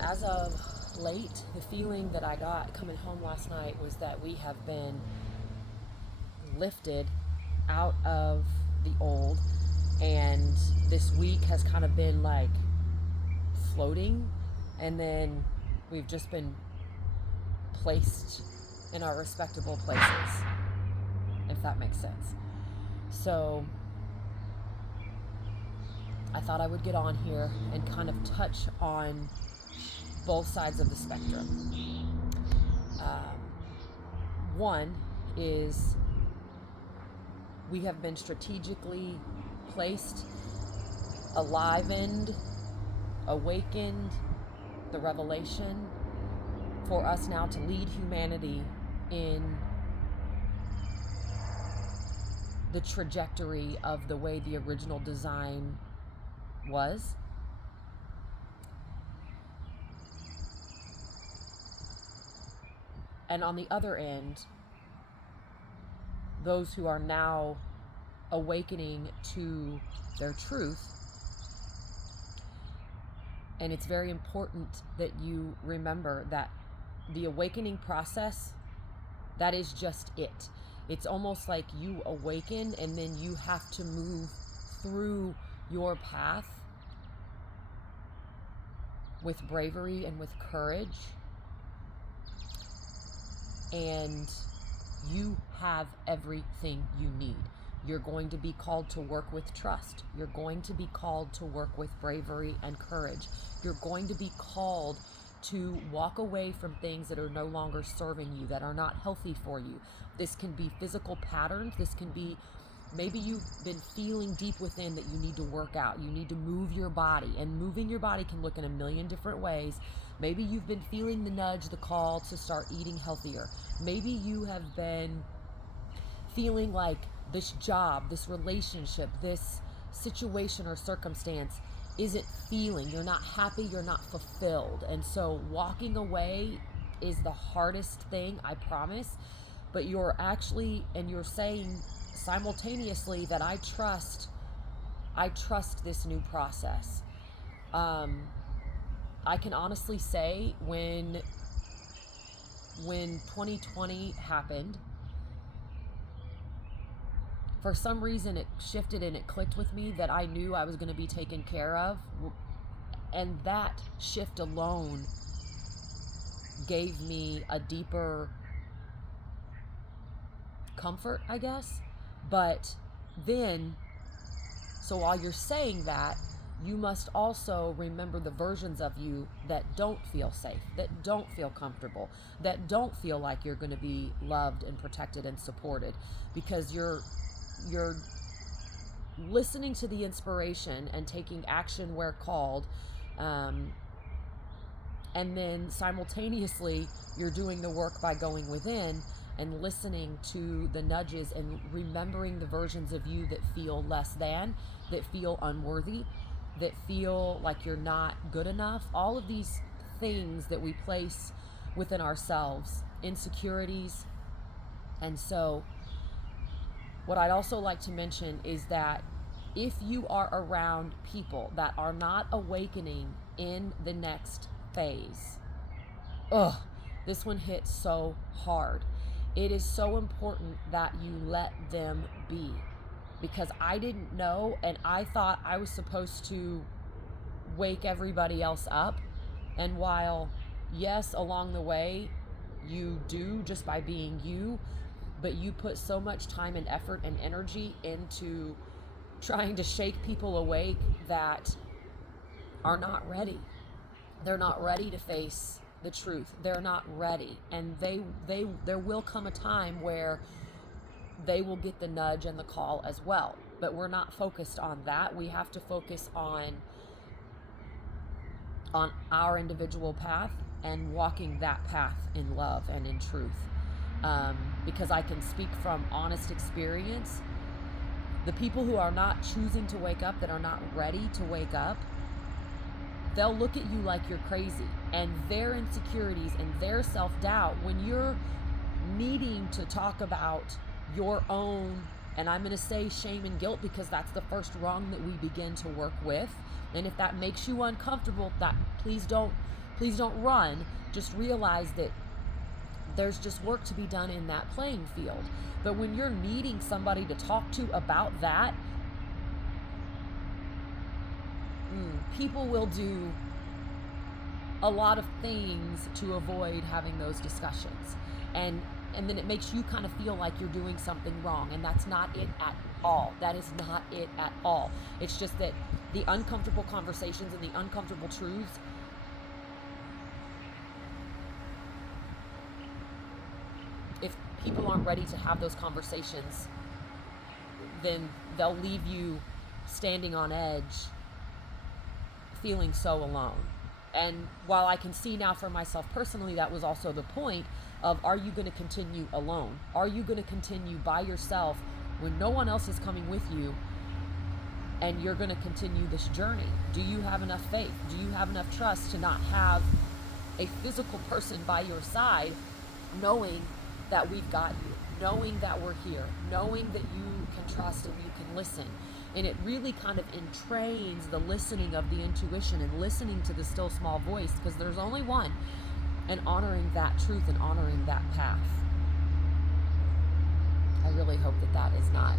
As of late, the feeling that I got coming home last night was that we have been lifted out of the old, and this week has kind of been like floating, and then we've just been placed in our respectable places, if that makes sense. So I thought I would get on here and kind of touch on both sides of the spectrum. One is we have been strategically placed, alivened, awakened, the revelation for us now to lead humanity in the trajectory of the way the original design was. And on the other end, those who are now awakening to their truth. And it's very important that you remember that the awakening process, that is just it. It's almost like you awaken and then you have to move through your path with bravery and with courage. And you have everything you need. You're going to be called to work with trust. You're going to be called to work with bravery and courage. You're going to be called to walk away from things that are no longer serving you, that are not healthy for you. This can be physical patterns. This can be, maybe you've been feeling deep within that you need to work out. You need to move your body, and moving your body can look in a million different ways. Maybe you've been feeling the nudge, the call to start eating healthier. Maybe you have been feeling like this job, this relationship, this situation or circumstance isn't feeling, you're not happy, you're not fulfilled. And so walking away is the hardest thing, I promise. But you're actually, and you're saying simultaneously that I trust this new process. I can honestly say when 2020 happened, for some reason it shifted and it clicked with me that I knew I was going to be taken care of. And that shift alone gave me a deeper comfort, I guess. But then, so while you're saying that, you must also remember the versions of you that don't feel safe, that don't feel comfortable, that don't feel like you're going to be loved and protected and supported, because you're listening to the inspiration and taking action where called, and then simultaneously you're doing the work by going within and listening to the nudges and remembering the versions of you that feel less than, that feel unworthy, that feel like you're not good enough. All of these things that we place within ourselves, insecurities. And so what I'd also like to mention is that if you are around people that are not awakening in the next phase, this one hits so hard. It is so important that you let them be, because I didn't know, and I thought I was supposed to wake everybody else up. And while, yes, along the way you do just by being you, but you put so much time and effort and energy into trying to shake people awake that are not ready. They're not ready to face the truth. They're not ready. And there will come a time where they will get the nudge and the call as well. But we're not focused on that. We have to focus on our individual path and walking that path in love and in truth. Because I can speak from honest experience. The people who are not choosing to wake up, that are not ready to wake up, they'll look at you like you're crazy. And their insecurities and their self-doubt, when you're needing to talk about your own And I'm going to say shame and guilt because that's the first wrong that we begin to work with. And if that makes you uncomfortable, that please don't run. Just realize that there's just work to be done in that playing field. But when you're needing somebody to talk to about that, people will do a lot of things to avoid having those discussions. And then it makes you kind of feel like you're doing something wrong, and that's not it at all. That is not it at all. It's just that the uncomfortable conversations and the uncomfortable truths, if people aren't ready to have those conversations, then they'll leave you standing on edge, feeling so alone. And while I can see now for myself personally, that was also the point of, are you going to continue alone? Are you going to continue by yourself when no one else is coming with you, and you're going to continue this journey? Do you have enough faith? Do you have enough trust to not have a physical person by your side, knowing that we've got you, knowing that we're here, knowing that you can trust and you can listen? And it really kind of entrains the listening of the intuition and listening to the still small voice, because there's only one, and honoring that truth and honoring that path. I really hope that that is not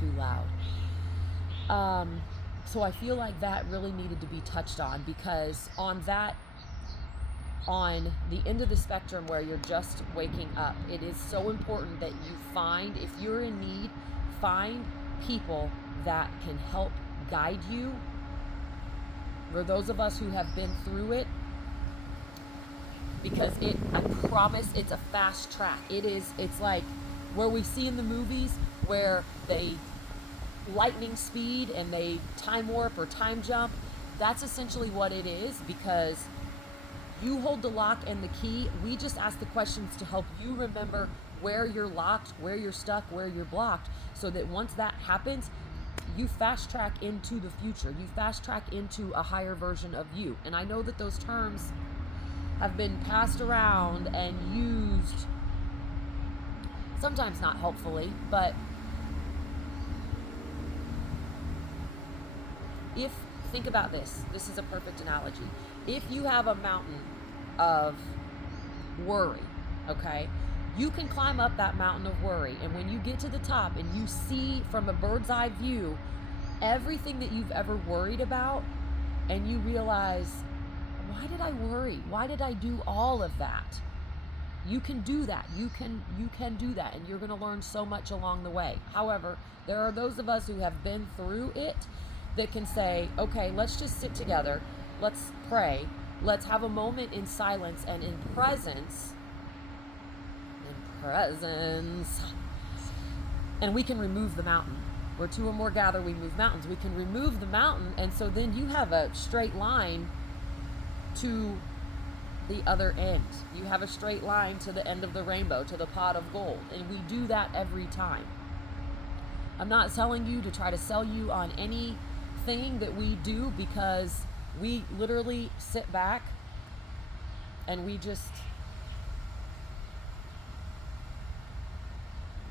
too loud. So I feel like that really needed to be touched on, because on the end of the spectrum where you're just waking up, it is so important that you find, if you're in need, find people that can help guide you. For those of us who have been through it, because I promise it's a fast track. It's like where we see in the movies where they lightning speed and they time warp or time jump. That's essentially what it is, because you hold the lock and the key. We just ask the questions to help you remember where you're locked, where you're stuck, where you're blocked, so that once that happens, you fast track into the future. You fast track into a higher version of you. And I know that those terms have been passed around and used, sometimes not helpfully, but think about this. This is a perfect analogy. If you have a mountain of worry, okay, you can climb up that mountain of worry, and when you get to the top and you see from a bird's eye view everything that you've ever worried about, and you realize, why did I worry? Why did I do all of that? You can do that. You can do that, and you're going to learn so much along the way. However, there are those of us who have been through it that can say, okay, let's just sit together. Let's pray. Let's have a moment in silence and in presence. And we can remove the mountain. Where two or more gather, we move mountains. We can remove the mountain, and so then you have a straight line to the other end. You have a straight line to the end of the rainbow, to the pot of gold. And we do that every time. I'm not telling you to try to sell you on anything that we do, because we literally sit back and we just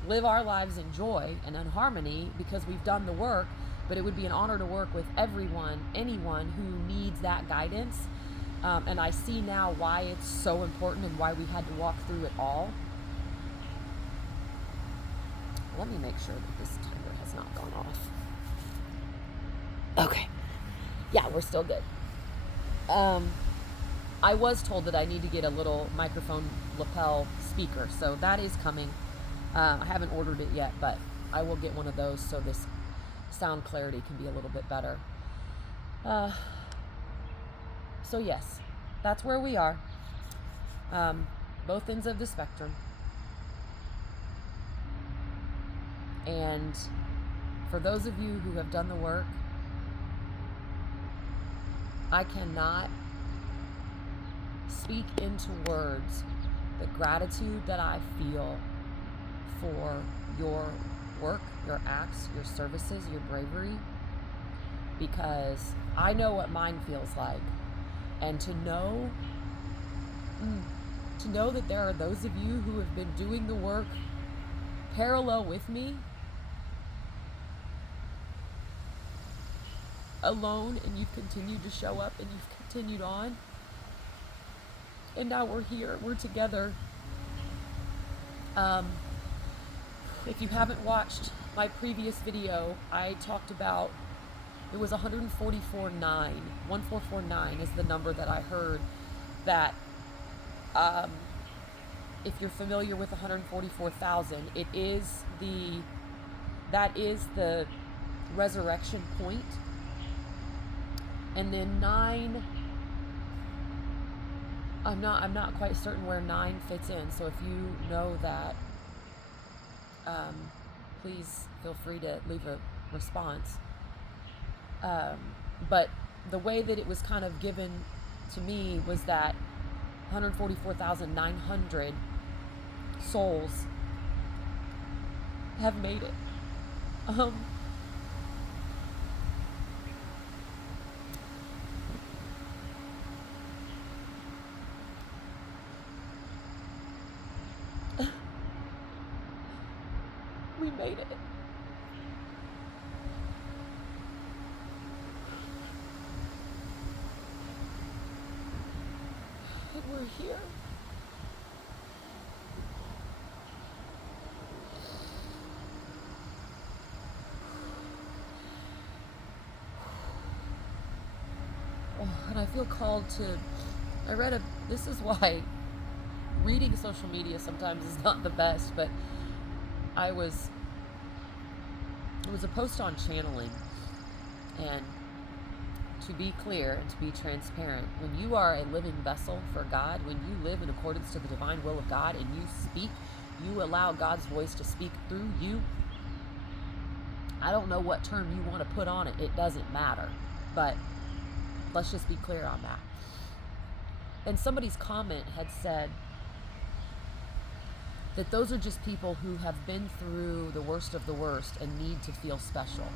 live our lives in joy and in harmony because we've done the work. But it would be an honor to work with anyone who needs that guidance. And I see now why it's so important and why we had to walk through it all. Let me make sure that this timer has not gone off. Okay. Yeah, we're still good. I was told that I need to get a little microphone lapel speaker, so that is coming. I haven't ordered it yet, but I will get one of those so this sound clarity can be a little bit better. So yes, that's where we are. Both ends of the spectrum. And for those of you who have done the work, I cannot speak into words the gratitude that I feel for your work, your acts, your services, your bravery, because I know what mine feels like. And to know that there are those of you who have been doing the work parallel with me, alone, and you've continued to show up and you've continued on. And now we're here, we're together. If you haven't watched my previous video, I talked about, it was 144.9. 1449 is the number that I heard, that if you're familiar with 144,000, that is the resurrection point. And then 9, I'm not quite certain where 9 fits in. So if you know that, please feel free to leave a response. But the way that it was kind of given to me was that 144,900 souls have made it. We made it. And we're here. Oh, and I feel called to, this is why reading social media sometimes is not the best, but it was a post on channeling, and to be clear and to be transparent, when you are a living vessel for God, when you live in accordance to the divine will of God and you speak, you allow God's voice to speak through you. I don't know what term you want to put on it, it doesn't matter, but let's just be clear on that. And somebody's comment had said that those are just people who have been through the worst of the worst and need to feel special.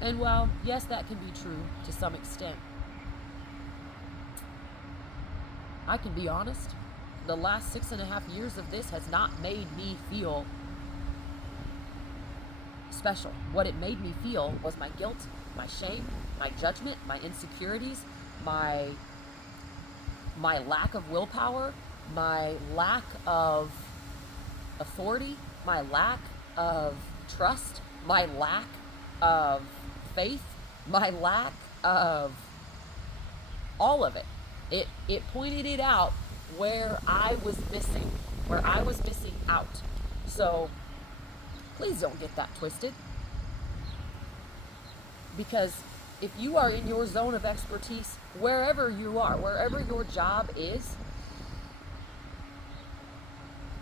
And while, yes, that can be true to some extent, I can be honest, the last 6.5 years of this has not made me feel special. What it made me feel was my guilt, my shame, my judgment, my insecurities, my lack of willpower, my lack of authority, my lack of trust, my lack of faith, my lack of all of it. It pointed it out where I was missing out. So please don't get that twisted. Because if you are in your zone of expertise, wherever you are, wherever your job is,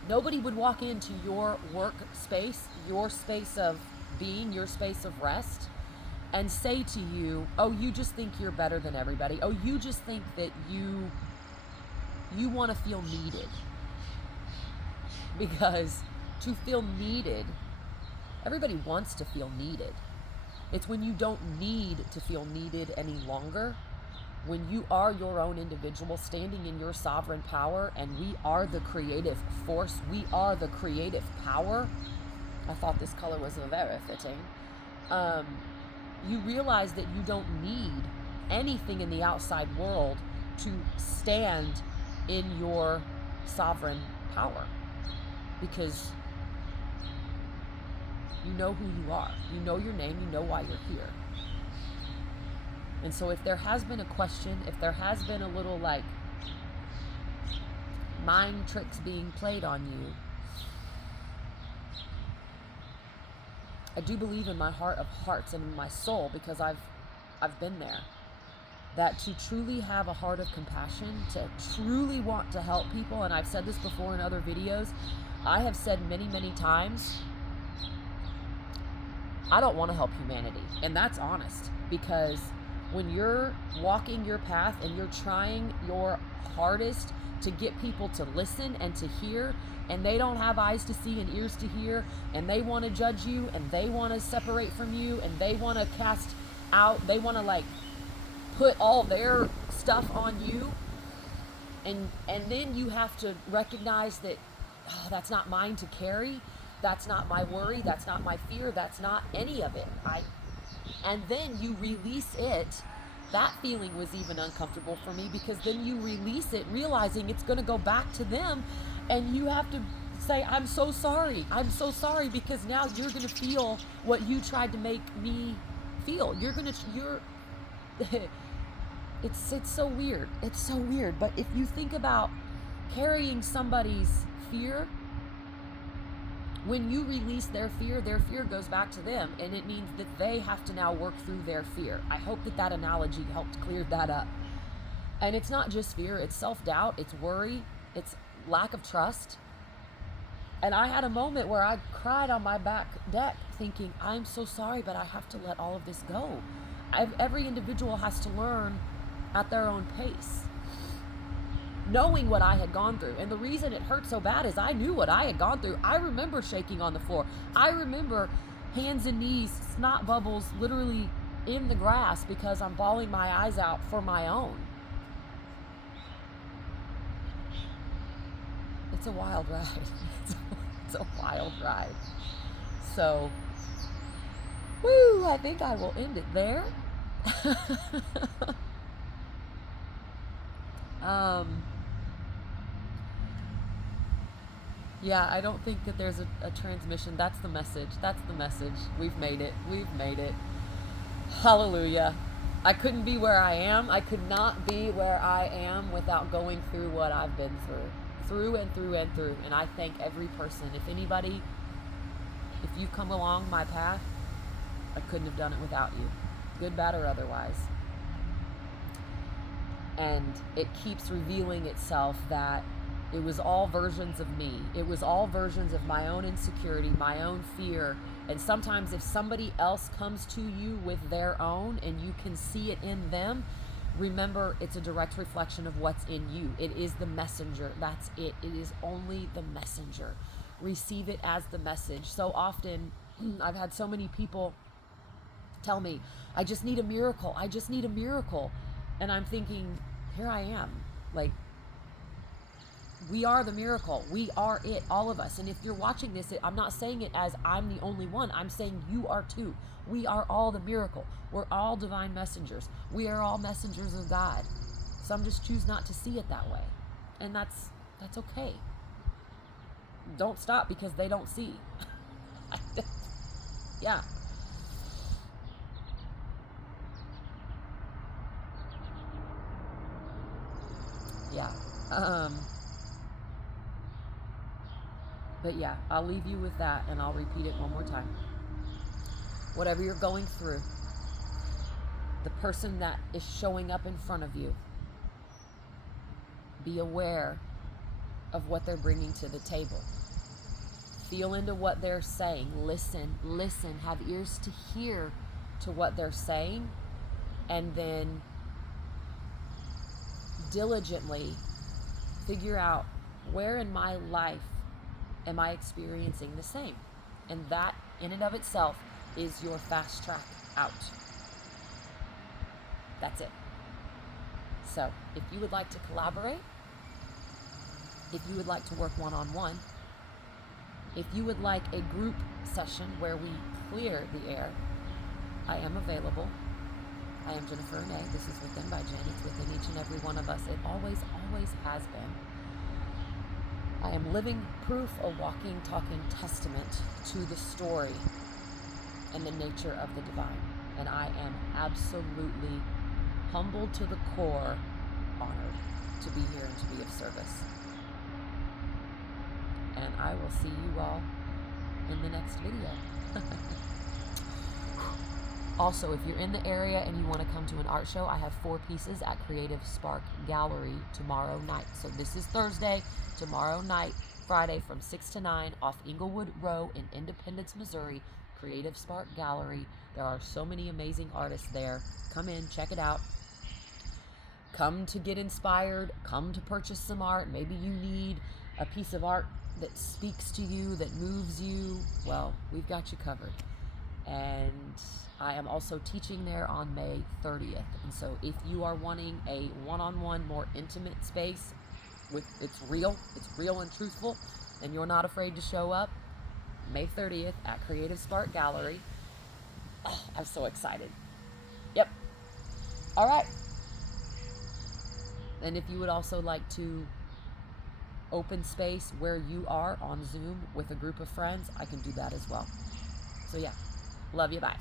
nobody would walk into your workspace, your space of being, your space of rest, and say to you, oh, you just think you're better than everybody. Oh, you just think that you want to feel needed. Because to feel needed, everybody wants to feel needed. It's when you don't need to feel needed any longer, when you are your own individual standing in your sovereign power, and we are the creative force, we are the creative power. I thought this color was very fitting. You realize that you don't need anything in the outside world to stand in your sovereign power, because you know who you are. You know your name. You know why you're here. And so if there has been a question, if there has been a little mind tricks being played on you, I do believe in my heart of hearts and in my soul, because I've been there, that to truly have a heart of compassion, to truly want to help people, and I've said this before in other videos, I have said many, many times, I don't want to help humanity. And that's honest, because when you're walking your path and you're trying your hardest to get people to listen and to hear, and they don't have eyes to see and ears to hear, and they want to judge you, and they want to separate from you, and they want to cast out, they want to put all their stuff on you, and then you have to recognize that, oh, that's not mine to carry, That's not my worry. That's not my fear. That's not any of it. And then you release it. That feeling was even uncomfortable for me, because then you release it, realizing it's going to go back to them, and you have to say, I'm so sorry. I'm so sorry, because now you're going to feel what you tried to make me feel. It's so weird. It's so weird. But if you think about carrying somebody's fear, when you release their fear goes back to them, and it means that they have to now work through their fear. I hope that analogy helped clear that up. And it's not just fear, it's self-doubt, it's worry, it's lack of trust. And I had a moment where I cried on my back deck thinking, I'm so sorry, but I have to let all of this go. Every individual has to learn at their own pace, knowing what I had gone through. And the reason it hurt so bad is I knew what I had gone through. I remember shaking on the floor. I remember hands and knees, snot bubbles literally in the grass, because I'm bawling my eyes out for my own. It's a wild ride. It's a wild ride. So, I think I will end it there. Yeah, I don't think that there's a transmission. That's the message. That's the message. We've made it. We've made it. Hallelujah. I couldn't be where I am. I could not be where I am without going through what I've been through. Through and through and through. And I thank every person. If you come along my path, I couldn't have done it without you. Good, bad, or otherwise. And it keeps revealing itself that it was all versions of me. It was all versions of my own insecurity, my own fear. And sometimes if somebody else comes to you with their own and you can see it in them, remember, it's a direct reflection of what's in you. It is the messenger. That's it. It is only the messenger. Receive it as the message. So often, I've had so many people tell me, I just need a miracle. I just need a miracle. And I'm thinking, here I am. Like, we are the miracle. We are it, all of us. And if you're watching this, I'm not saying it as I'm the only one. I'm saying you are too. We are all the miracle. We're all divine messengers. We are all messengers of God. Some just choose not to see it that way. And that's okay. Don't stop because they don't see. Yeah. Yeah. But yeah, I'll leave you with that, and I'll repeat it one more time. Whatever you're going through, the person that is showing up in front of you, be aware of what they're bringing to the table. Feel into what they're saying. Listen, have ears to hear to what they're saying, and then diligently figure out, where in my life am I experiencing the same? And that in and of itself is your fast track out. That's it. So if you would like to collaborate, if you would like to work one-on-one, if you would like a group session where we clear the air, I am available. I am Jennifer Renee. This is Within by Jen. It's within each and every one of us. It always has been. I am living proof, a walking, talking testament to the story and the nature of the divine. And I am absolutely humbled to the core, honored to be here and to be of service. And I will see you all in the next video. Also, if you're in the area and you want to come to an art show, I have 4 pieces at Creative Spark Gallery tomorrow night. So this is Thursday, tomorrow night, Friday from 6 to 9 off Inglewood Row in Independence, Missouri, Creative Spark Gallery. There are so many amazing artists there. Come in, check it out. Come to get inspired. Come to purchase some art. Maybe you need a piece of art that speaks to you, that moves you. Well, we've got you covered. And I am also teaching there on May 30th. And so if you are wanting a one-on-one, more intimate space, it's real and truthful, and you're not afraid to show up, May 30th at Creative Spark Gallery. Oh, I'm so excited. Yep. All right. And if you would also like to open space where you are on Zoom with a group of friends, I can do that as well. So yeah, love you, bye.